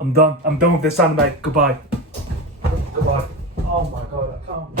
I'm done. I'm done with this anime. Goodbye. Goodbye. Oh my god, I can't.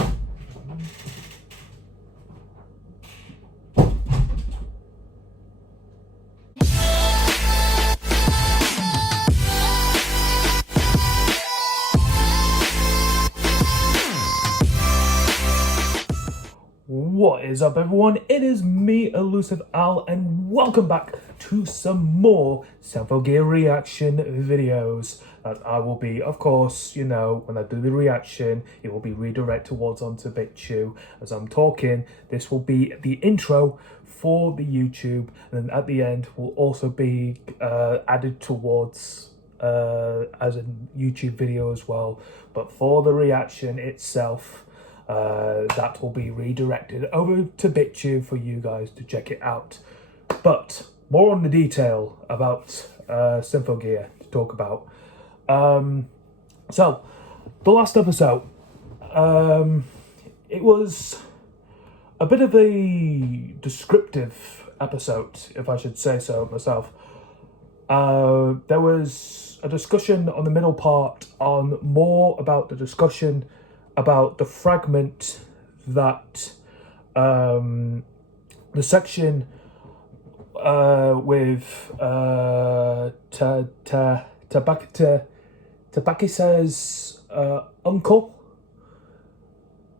What is up, everyone? It is me, Elusive Al, and welcome back to some more Symphogear reaction videos that I will be, of course, you know, when I do the reaction, it will be redirected towards onto BitChute. As I'm talking, this will be the intro for the YouTube, and then at the end will also be added towards as a YouTube video as well. But for the reaction itself, that will be redirected over to BitChute for you guys to check it out. But more on the detail about Symphogear to talk about. So, the last episode, it was a bit of a descriptive episode, if I should say so myself. There was a discussion on the middle part on more about the discussion about the fragment that the section with Tabakisa's uncle,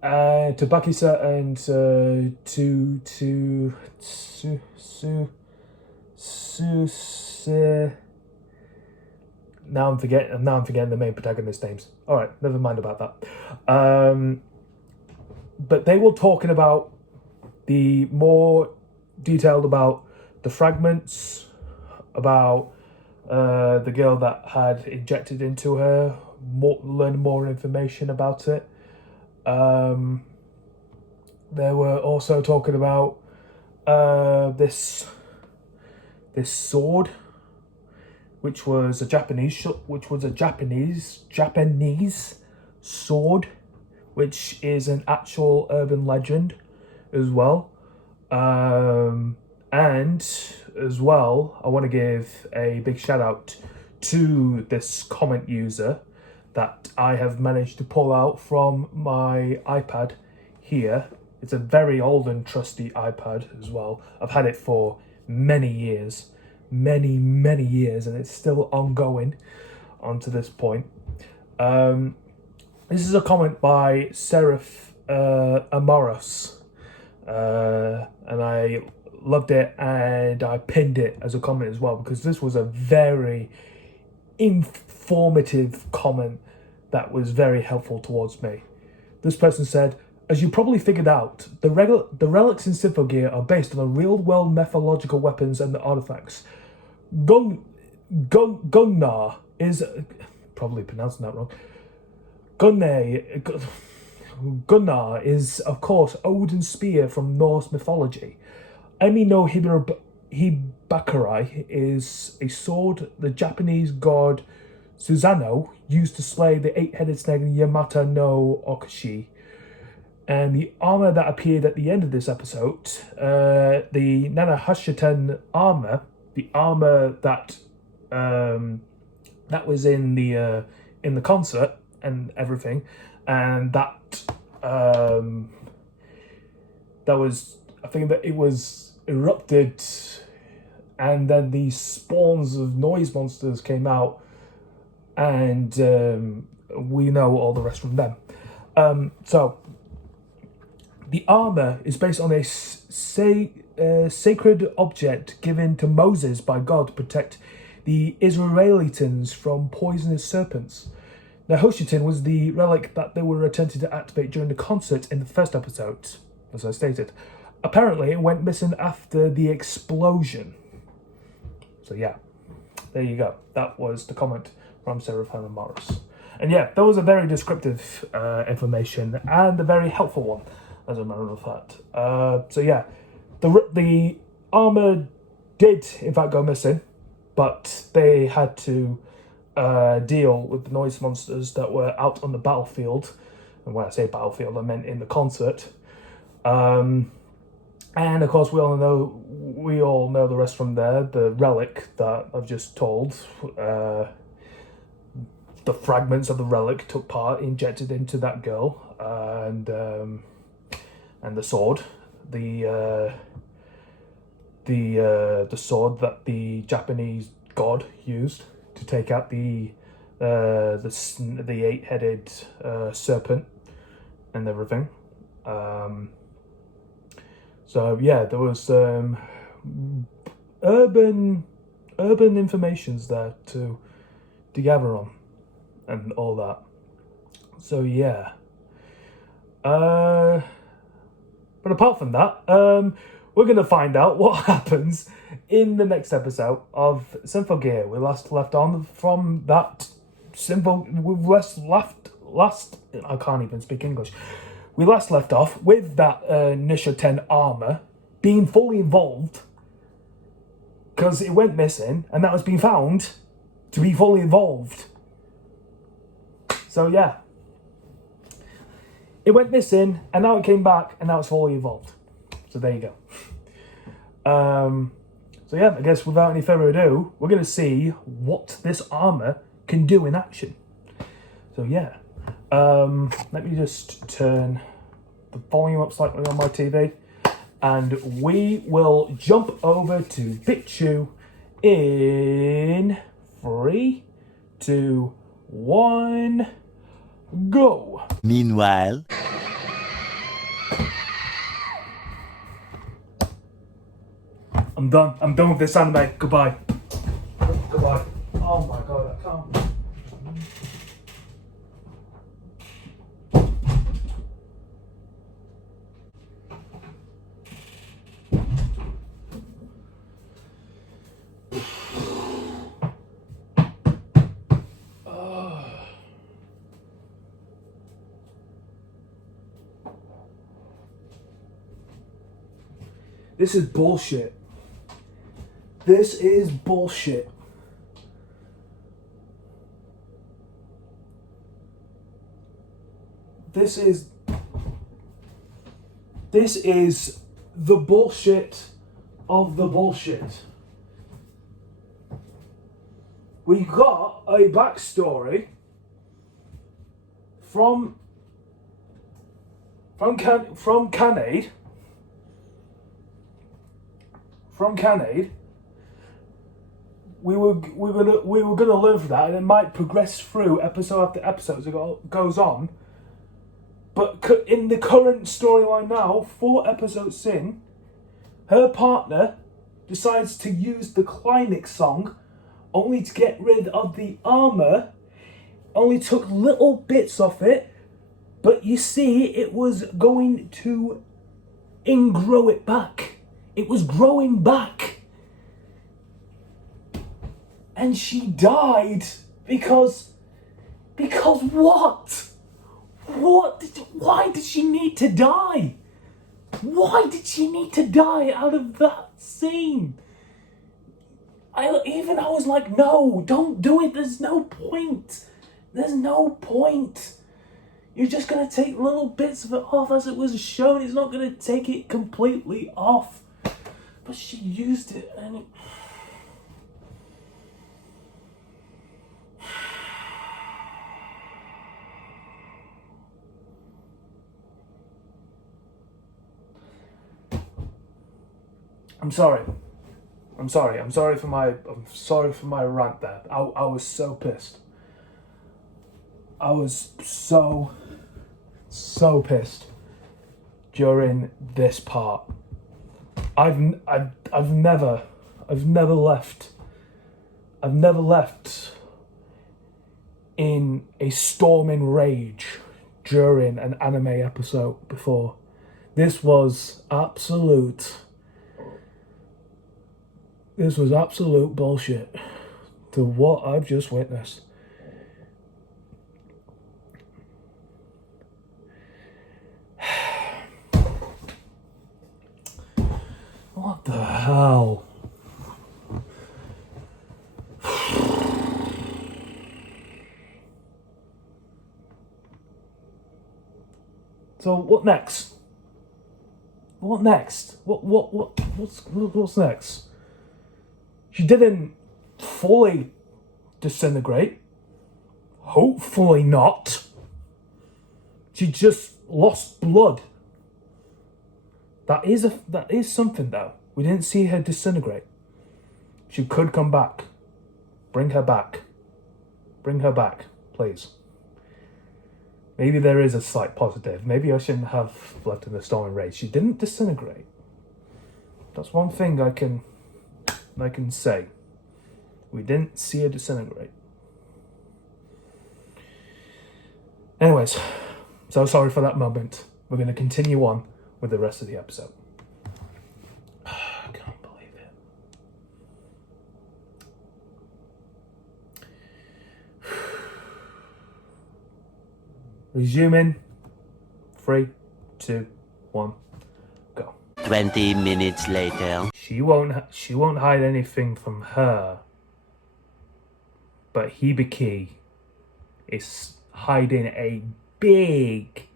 Tabakisa and Now I'm forgetting the main protagonist names. All right, never mind about that. But they were talking about the more detailed about the fragments, about the girl that had injected into her, learn more information about it. They were also talking about this sword, which was a Japanese sword, which is an actual urban legend as well. And as well, I want to give a big shout out to this comment user that I have managed to pull out from my iPad here. It's a very old and trusty iPad as well. I've had it for many years, and it's still ongoing onto this point. This is a comment by Seraph Amoros, and I loved it, and I pinned it as a comment as well, because this was a very informative comment that was very helpful towards me. This person said, "As you probably figured out, the relics in Symphogear are based on the real-world mythological weapons and the artifacts. Gunnar is..." Probably pronouncing that wrong. Gunnar is, of course, Odin's spear from Norse mythology. Emi no Hibakari is a sword the Japanese god Susanoo used to slay the eight-headed snake Yamata no Okashi. And the armor that appeared at the end of this episode, the Nanahashiten armor, the armor that that was in the concert and everything, and that was, I think that it was erupted, and then these spawns of noise monsters came out, and we know all the rest from them. So the armor is based on a sacred object given to Moses by God to protect the Israelites from poisonous serpents. Nahoshitin was the relic that they were attempting to activate during the concert in the first episode, as I stated. Apparently, it went missing after the explosion. So yeah, there you go. That was the comment from Seraphina Morris. And yeah, that was a very descriptive information and a very helpful one, as a matter of fact. So yeah, the armor did in fact go missing, but they had to deal with the noise monsters that were out on the battlefield. And when I say battlefield, I meant in the concert. And of course, we all know we all know the rest from there. The relic that I've just told, the fragments of the relic took part, injected into that girl, and the sword, the sword that the Japanese god used to take out the 8-headed serpent and everything. So yeah, there was urban informations there to gather on and all that. So yeah. But apart from that, we're gonna find out what happens in the next episode of Symphogear. We last left on from that I can't even speak English. We last left off with that Nisha 10 armor being fully evolved because it went missing, and that was being found to be fully evolved. So yeah, it went missing, and now it came back, and now it's fully evolved. So there you go. So yeah, I guess without any further ado, we're going to see what this armor can do in action. So yeah, let me just turn the volume up slightly on my TV, and we will jump over to BitChute in 3, 2, 1, go. Meanwhile, I'm done with this anime. Goodbye. Oh my god, I can't. This is bullshit. This is bullshit. This is the bullshit of the bullshit. We got a backstory from Canade. From Canade. We were gonna learn from that, and it might progress through episode after episode as it goes on. But in the current storyline now, 4 episodes in, her partner decides to use the climax song only to get rid of the armor. Only took little bits off it, but you see, it was going to ingrow it back. It was growing back. And she died because what? Why did she need to die? Why did she need to die out of that scene? I was like, no, don't do it. There's no point. You're just going to take little bits of it off as it was shown. It's not going to take it completely off. But she used it, and it... I'm sorry for my rant there. I was so pissed. I was so pissed during this part. I've never left in a storming rage during an anime episode before. This was absolute bullshit to what I've just witnessed. What the hell? So what next? What next? What's next? She didn't fully disintegrate. Hopefully not. She just lost blood. That is something though. We didn't see her disintegrate. She could come back. Bring her back. Bring her back, please. Maybe there is a slight positive. Maybe I shouldn't have left in the storm and rage. She didn't disintegrate. That's one thing I can say. We didn't see her disintegrate. Anyways, so sorry for that moment. We're going to continue on with the rest of the episode. I can't believe it. Resuming. 3, 2, 1, go. 20 minutes later. She won't hide anything from her. But Hibiki is hiding a big,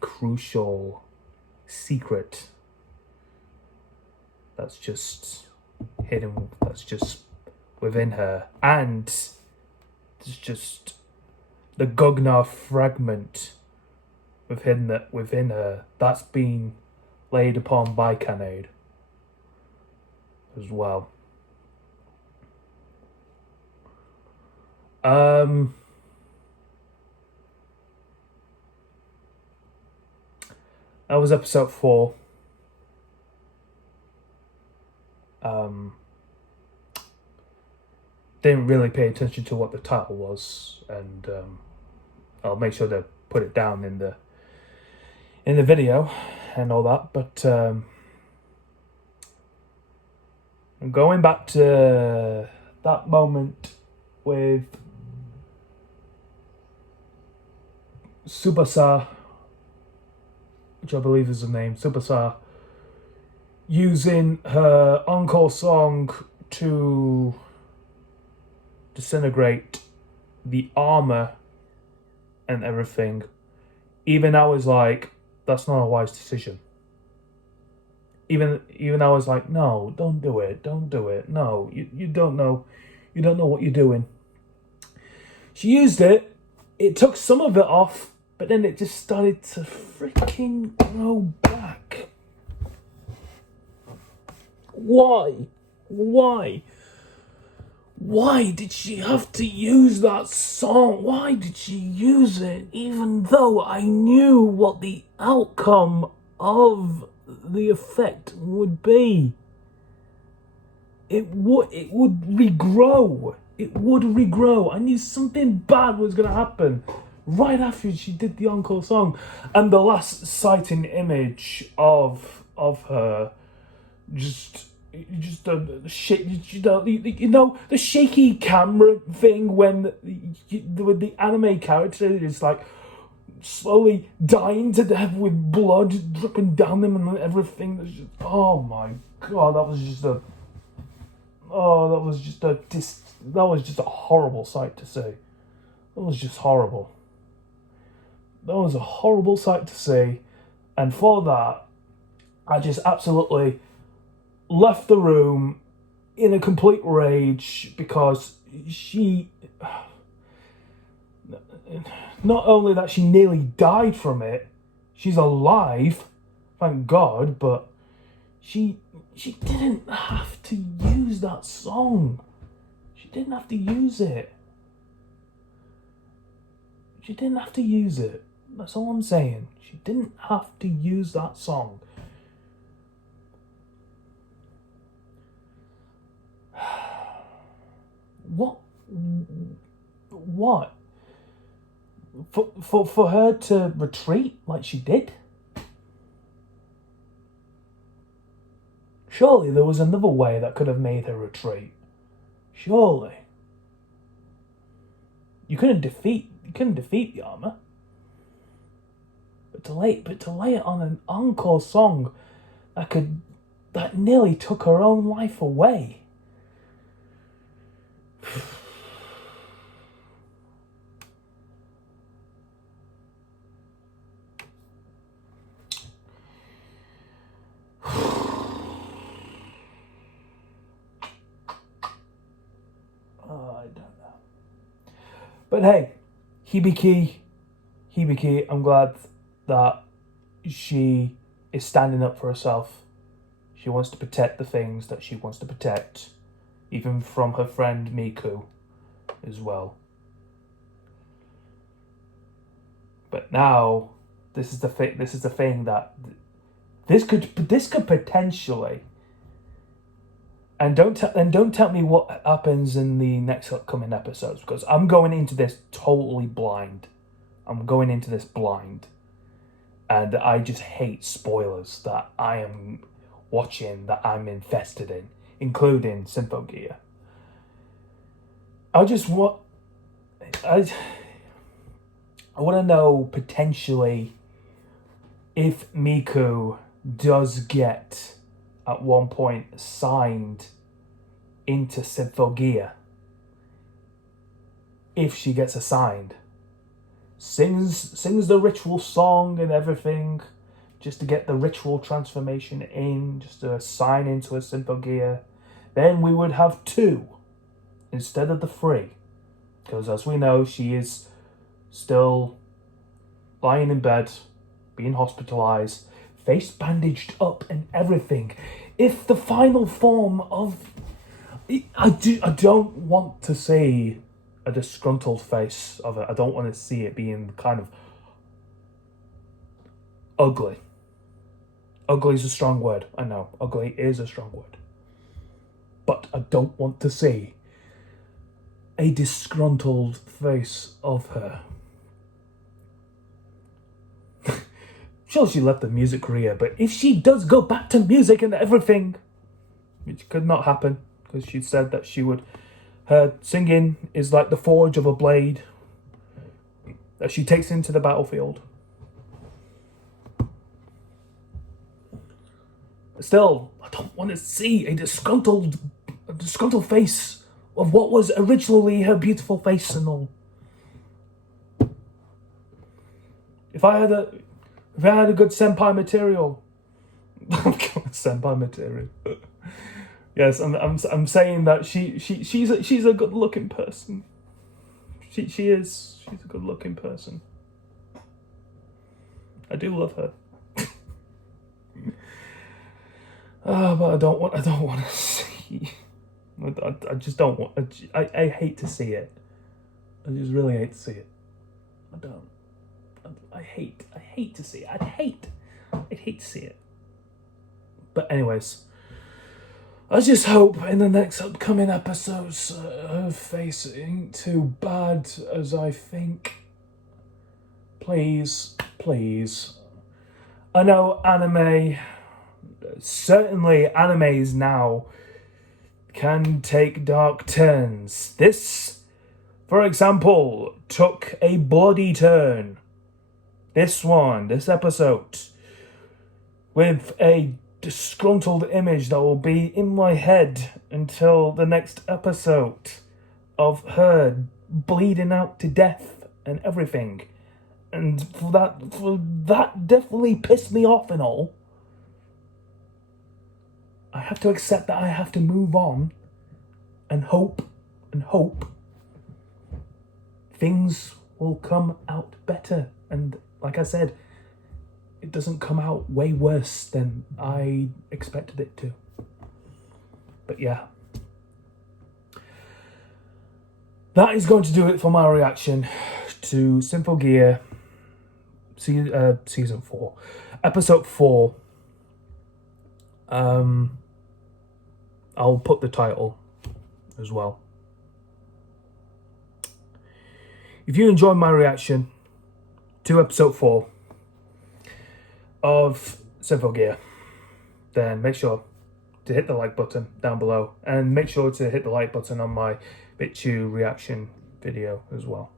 crucial secret that's just hidden, that's just within her. And it's just the Gugnar fragment within her that's been laid upon by Kanade as well. That was episode 4. Didn't really pay attention to what the title was, and I'll make sure to put it down in the video and all that. But going back to that moment with Tsubasa, which I believe is the name, Tsubasa, using her encore song to disintegrate the armor and everything. Even I was like, that's not a wise decision. Even I was like, no, don't do it. No, you don't know what you're doing. She used it. It took some of it off, but then it just started to freaking grow back. Why? Why did she have to use that song? Why did she use it, even though I knew what the outcome of the effect would be? It would regrow. It would regrow. I knew something bad was going to happen right after she did the encore song. And the last sighting image of her, just the shaky camera thing when with the anime character is like slowly dying to death with blood dripping down them and everything. That's just, oh my god, that was just a horrible sight to see. That was just horrible. That was a horrible sight to see, and for that, I just absolutely left the room in a complete rage, because she, not only that she nearly died from it, she's alive, thank God, but she didn't have to use that song. She didn't have to use it. She didn't have to use it. That's all I'm saying. She didn't have to use that song. What? For her to retreat like she did? Surely there was another way that could have made her retreat. Surely. You couldn't defeat the armor. But to lay it on an encore song that nearly took her own life away. But hey, Hibiki, I'm glad that she is standing up for herself. She wants to protect the things that she wants to protect, even from her friend Miku as well. But now, this is the thing that this could potentially, and don't tell me what happens in the next upcoming episodes, because I'm going into this totally blind. And I just hate spoilers that I am watching, that I'm invested in, including Symphogear. I want to know potentially if Miku does get at one point signed into Symphogear. If she gets assigned, sings the ritual song and everything, just to get the ritual transformation in, just to sign into a Symphogear, then we would have 2 instead of the 3. Because as we know, she is still lying in bed, being hospitalized, face bandaged up and everything. If the final form of... I don't want to see a disgruntled face of it. I don't want to see it being kind of ugly. Ugly is a strong word. I know. Ugly is a strong word. But I don't want to see a disgruntled face of her. Sure, she left the music career, but if she does go back to music and everything, which could not happen, because she said that she would... Her singing is like the forge of a blade that she takes into the battlefield. Still, I don't want to see a disgruntled face of what was originally her beautiful face and all. If I had a good senpai material, senpai material. Yes, I'm saying that she's a good looking person. She's a good looking person. I do love her. But I don't want to see. I just don't want. I hate to see it. I just really hate to see it. I don't. I hate to see it. I'd hate to see it. But anyways, I just hope in the next upcoming episodes her face ain't too bad as I think. Please. I know certainly animes now can take dark turns. This, for example, took a bloody turn. This episode, with a disgruntled image that will be in my head until the next episode of her bleeding out to death and everything. And for that definitely pissed me off and all. I have to accept that I have to move on and hope things will come out better. And like I said, it doesn't come out way worse than I expected it to. But yeah. That is going to do it for my reaction to Symphogear Season 4. Episode 4. I'll put the title as well. If you enjoyed my reaction to episode 4 of Symphogear, then make sure to hit the like button down below, and make sure to hit the like button on my BitChew reaction video as well.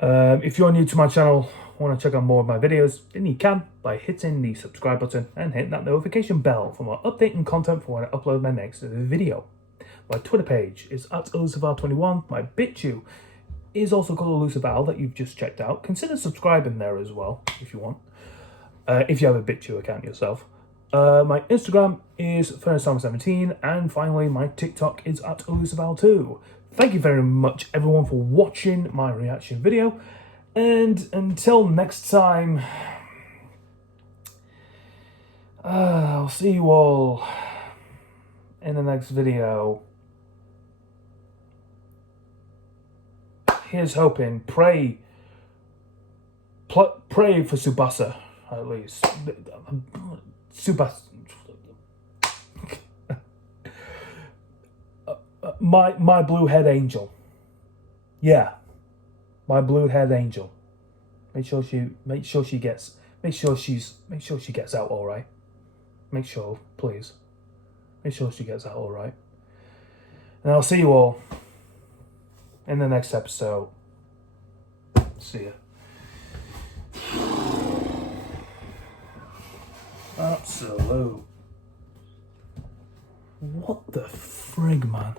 If you're new to my channel, want to check out more of my videos, then you can by hitting the subscribe button and hitting that notification bell for more updating content for when I upload my next video. My Twitter page is @elusiveal21. My BitChew is also called elusiveal that you've just checked out. Consider subscribing there as well if you want. If you have a BitChew account yourself. My Instagram is FurnaceTime17, and finally my TikTok is @elusiveal2. Thank you very much, everyone, for watching my reaction video. And until next time, I'll see you all in the next video. Here's hoping. Pray for Tsubasa, at least. Tsubasa. My blue head angel. Yeah, my blue head angel. Make sure she gets out all right. Make sure, please. Make sure she gets out all right. And I'll see you all in the next episode. See ya. Absolute. What the frig, man?